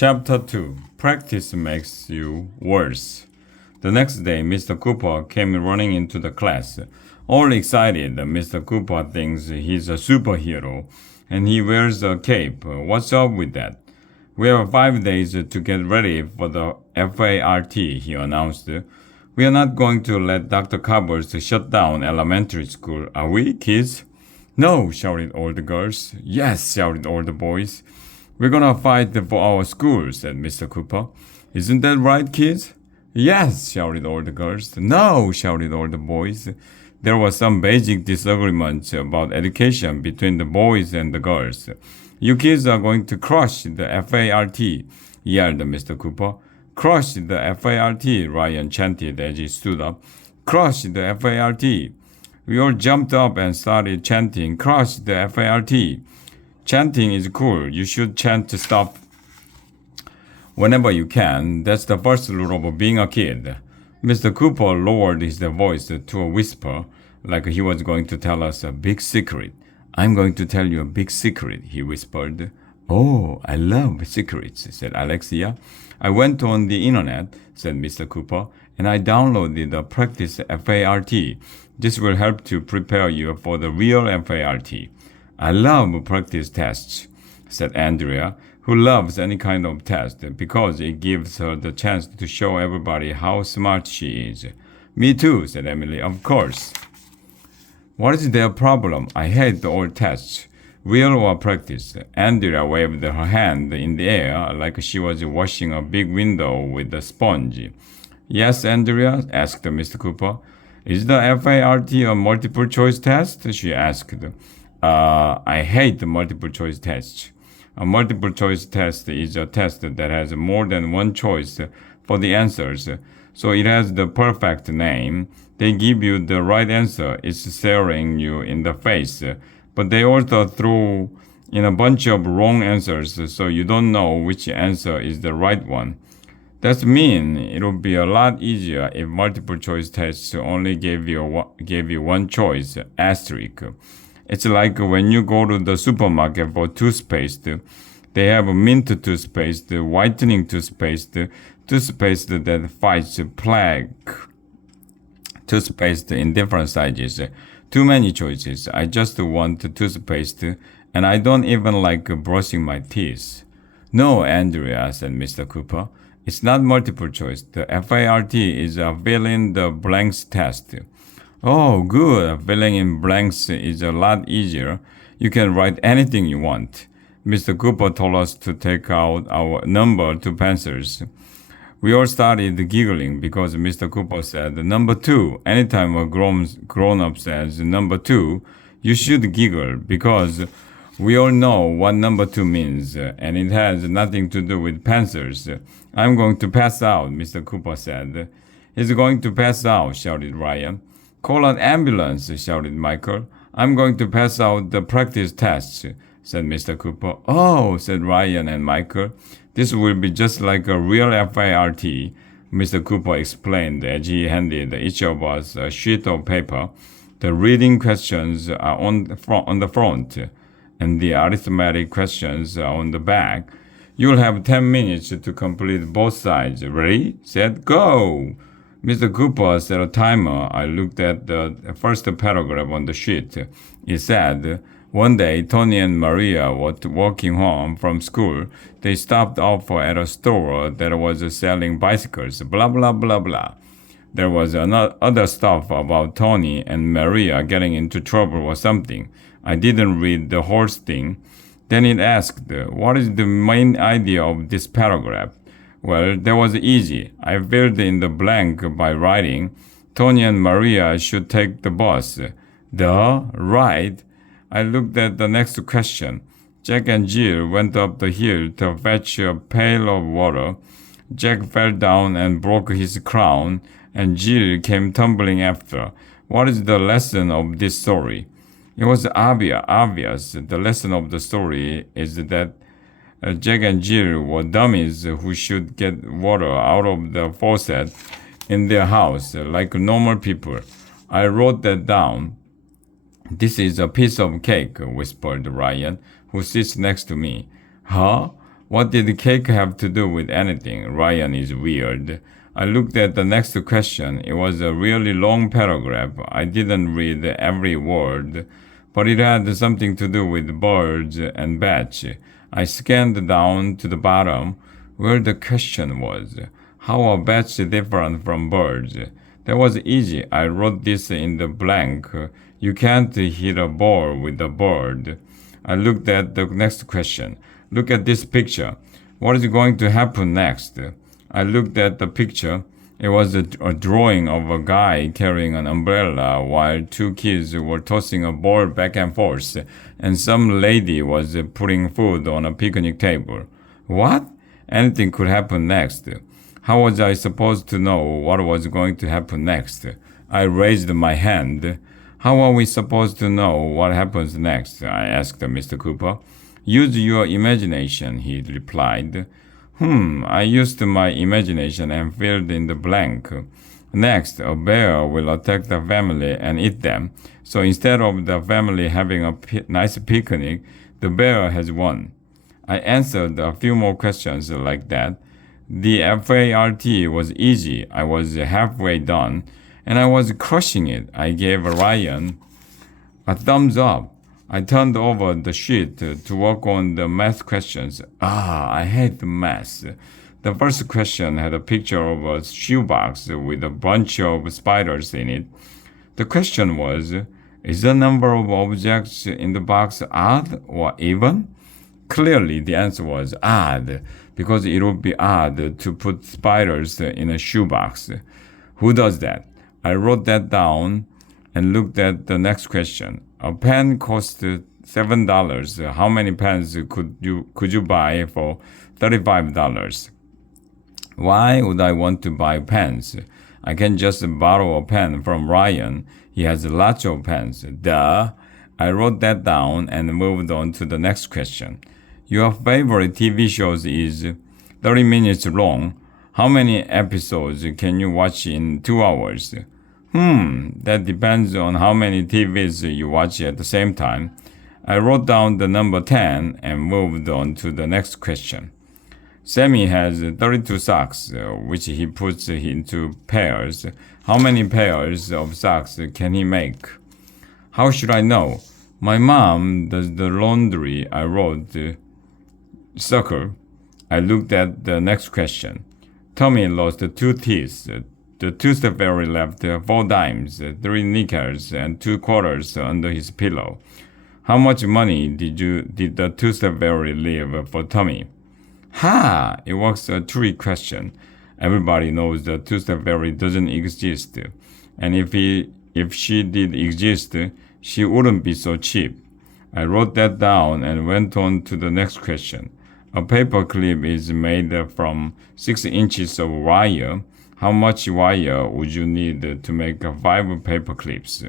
Chapter 2. Practice makes you worse. The next day, Mr. Cooper came running into the class. All excited, Mr. Cooper thinks he's a superhero and he wears a cape. What's up with that? We have 5 days to get ready for the FART, he announced. We are not going to let Dr. Cobbles shut down elementary school, are we, kids? No, shouted all the girls. Yes, shouted all the boys. We're gonna fight for our school, said Mr. Cooper. Isn't that right, kids? Yes, shouted all the girls. No, shouted all the boys. There was some basic disagreement about education between the boys and the girls. You kids are going to crush the FART, yelled Mr. Cooper. Crush the FART, Ryan chanted as he stood up. Crush the FART. We all jumped up and started chanting, Crush the FART. Chanting is cool. You should chant to stop whenever you can. That's the first rule of being a kid. Mr. Cooper lowered his voice to a whisper, like he was going to tell us a big secret. I'm going to tell you a big secret, he whispered. Oh, I love secrets, said Alexia. I went on the internet, said Mr. Cooper, and I downloaded the practice FART. This will help to prepare you for the real FART. I love practice tests, said Andrea, who loves any kind of test because it gives her the chance to show everybody how smart she is. Me too, said Emily, of course. What is their problem? I hate all tests. Real or practice? Andrea waved her hand in the air like she was washing a big window with a sponge. Yes, Andrea? Asked Mr. Cooper. Is the FART a multiple choice test? She asked. I hate multiple choice tests. A multiple choice test is a test that has more than one choice for the answers, so it has the perfect name. They give you the right answer, it's staring you in the face, but they also throw in a bunch of wrong answers, so you don't know which answer is the right one. That's mean. It would be a lot easier if multiple choice tests only gave you one choice, asterisk. It's like when you go to the supermarket for toothpaste. They have mint toothpaste, whitening toothpaste, toothpaste that fights plaque, toothpaste in different sizes. Too many choices. I just want toothpaste, and I don't even like brushing my teeth. No, Andrea, said Mr. Cooper. It's not multiple choice. The FART is a fill in the blanks test. Oh, good. Filling in blanks is a lot easier. You can write anything you want. Mr. Cooper told us to take out our number 2 pencils. We all started giggling because Mr. Cooper said, number 2. Anytime a grown-up says number 2, you should giggle because we all know what number 2 means, and it has nothing to do with pencils. I'm going to pass out, Mr. Cooper said. He's going to pass out, shouted Ryan. Call an ambulance, shouted Michael. I'm going to pass out the practice tests, said Mr. Cooper. Oh, said Ryan and Michael. This will be just like a real FART, Mr. Cooper explained as he handed each of us a sheet of paper. The reading questions are on the front, and the arithmetic questions are on the back. You'll have 10 minutes to complete both sides. Ready, set, go! Mr. Cooper set a timer. I looked at the first paragraph on the sheet. It said, one day, Tony and Maria were walking home from school. They stopped off at a store that was selling bicycles, blah, blah, blah, blah. There was other stuff about Tony and Maria getting into trouble or something. I didn't read the whole thing. Then it asked, what is the main idea of this paragraph? Well, that was easy. I filled in the blank by writing, Tony and Maria should take the bus. Duh, right. I looked at the next question. Jack and Jill went up the hill to fetch a pail of water. Jack fell down and broke his crown, and Jill came tumbling after. What is the lesson of this story? It was obvious. The lesson of the story is that Jack and Jill were dummies who should get water out of the faucet in their house like normal people. I wrote that down. This is a piece of cake, whispered Ryan, who sits next to me. Huh? What did the cake have to do with anything? Ryan is weird. I looked at the next question. It was a really long paragraph. I didn't read every word, but it had something to do with birds and bats. I scanned down to the bottom where the question was. How are bats different from birds? That was easy. I wrote this in the blank. You can't hit a ball with a bird. I looked at the next question. Look at this picture. What is going to happen next? I looked at the picture. It was a drawing of a guy carrying an umbrella while two kids were tossing a ball back and forth, and some lady was putting food on a picnic table. What? Anything could happen next. How was I supposed to know what was going to happen next? I raised my hand. How are we supposed to know what happens next? I asked Mr. Cooper. Use your imagination, he replied. I used my imagination and filled in the blank. Next, a bear will attack the family and eat them. So instead of the family having a nice picnic, the bear has won. I answered a few more questions like that. The FART was easy. I was halfway done, and I was crushing it. I gave Ryan a thumbs up. I turned over the sheet to work on the math questions. I hate math. The first question had a picture of a shoebox with a bunch of spiders in it. The question was, is the number of objects in the box odd or even? Clearly, the answer was odd, because it would be odd to put spiders in a shoebox. Who does that? I wrote that down and looked at the next question. A pen cost $7. How many pens could you buy for $35? Why would I want to buy pens? I can just borrow a pen from Ryan. He has lots of pens. Duh. I wrote that down and moved on to the next question. Your favorite TV shows is 30 minutes long. How many episodes can you watch in 2 hours? That depends on how many TVs you watch at the same time. I wrote down the number 10 and moved on to the next question. Sammy has 32 socks, which he puts into pairs. How many pairs of socks can he make? How should I know? My mom does the laundry. I wrote circle. I looked at the next question. Tommy lost 2 teeth. The tooth fairy left 4 dimes, 3 nickels, and 2 quarters under his pillow. How much money did the tooth fairy leave for Tommy? It was a trick question. Everybody knows the tooth fairy doesn't exist, and if she did exist, she wouldn't be so cheap. I wrote that down and went on to the next question. A paper clip is made from 6 inches of wire. How much wire would you need to make 5 paper clips?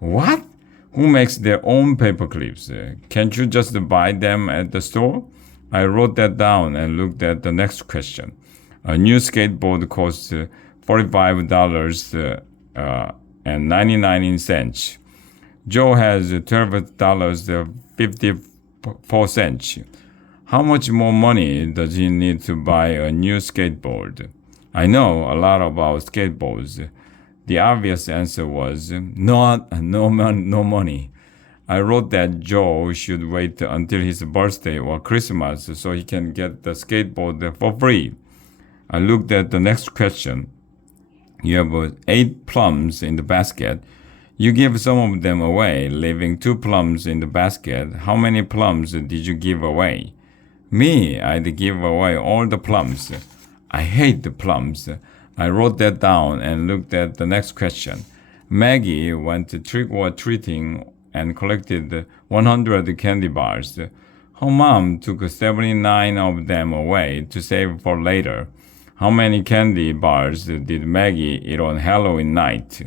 What? Who makes their own paper clips? Can't you just buy them at the store? I wrote that down and looked at the next question. A new skateboard costs $45.99. Joe has $12.54. How much more money does he need to buy a new skateboard? I know a lot about skateboards. The obvious answer was no money. I wrote that Joe should wait until his birthday or Christmas so he can get the skateboard for free. I looked at the next question. You have 8 plums in the basket. You give some of them away, leaving 2 plums in the basket. How many plums did you give away? Me, I'd give away all the plums. I hate the plums. I wrote that down and looked at the next question. Maggie went trick-or-treating and collected 100 candy bars. Her mom took 79 of them away to save for later. How many candy bars did Maggie eat on Halloween night?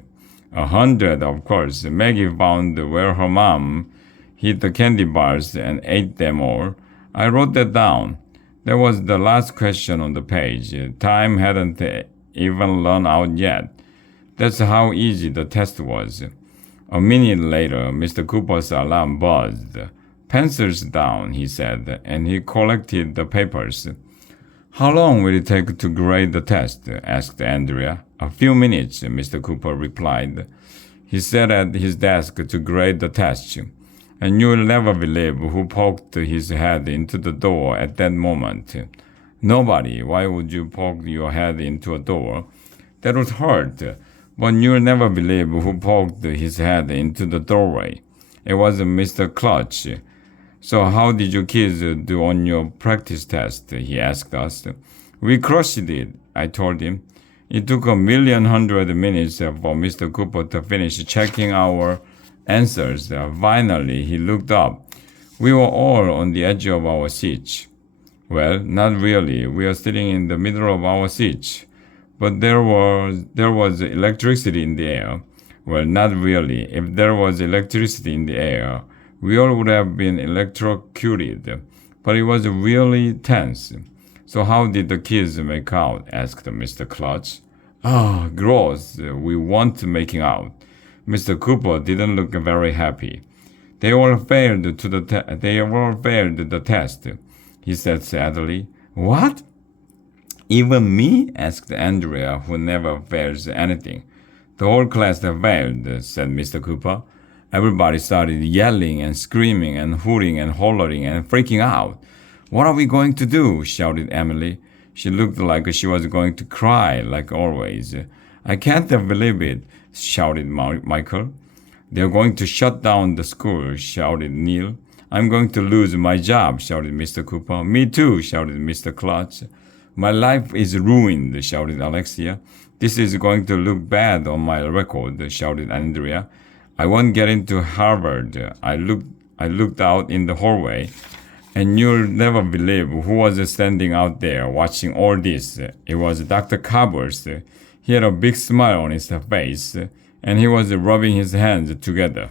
100, of course. Maggie found where her mom hid the candy bars and ate them all. I wrote that down. That was the last question on the page. Time hadn't even run out yet. That's how easy the test was. A minute later, Mr. Cooper's alarm buzzed. Pencils down, he said, and he collected the papers. How long will it take to grade the test? Asked Andrea. A few minutes, Mr. Cooper replied. He sat at his desk to grade the test, and you'll never believe who poked his head into the door at that moment. Nobody. Why would you poke your head into a door? That would hurt. But you'll never believe who poked his head into the doorway. It was Mr. Clutch. So how did you kids do on your practice test? He asked us. We crushed it, I told him. It took 1,100,000 minutes for Mr. Cooper to finish checking our answers. Finally, he looked up. We were all on the edge of our seats. Well, not really. We are sitting in the middle of our seats. But there was electricity in the air. Well, not really. If there was electricity in the air, we all would have been electrocuted. But it was really tense. So how did the kids make out? Asked Mr. Clutch. Gross. We weren't making out. Mr. Cooper didn't look very happy. They all failed the test, he said sadly. What? Even me? Asked Andrea, who never fails anything. The whole class failed, said Mr. Cooper. Everybody started yelling and screaming and hooting and hollering and freaking out. What are we going to do? Shouted Emily. She looked like she was going to cry, like always. I can't believe it, shouted Michael. They're going to shut down the school, shouted Neil. I'm going to lose my job, shouted Mr. Cooper. Me too, shouted Mr. Clutch. My life is ruined, shouted Alexia. This is going to look bad on my record, shouted Andrea. I won't get into Harvard. I looked out in the hallway, and you'll never believe who was standing out there watching all this. It was Dr. Cobbles. He had a big smile on his face, and he was rubbing his hands together.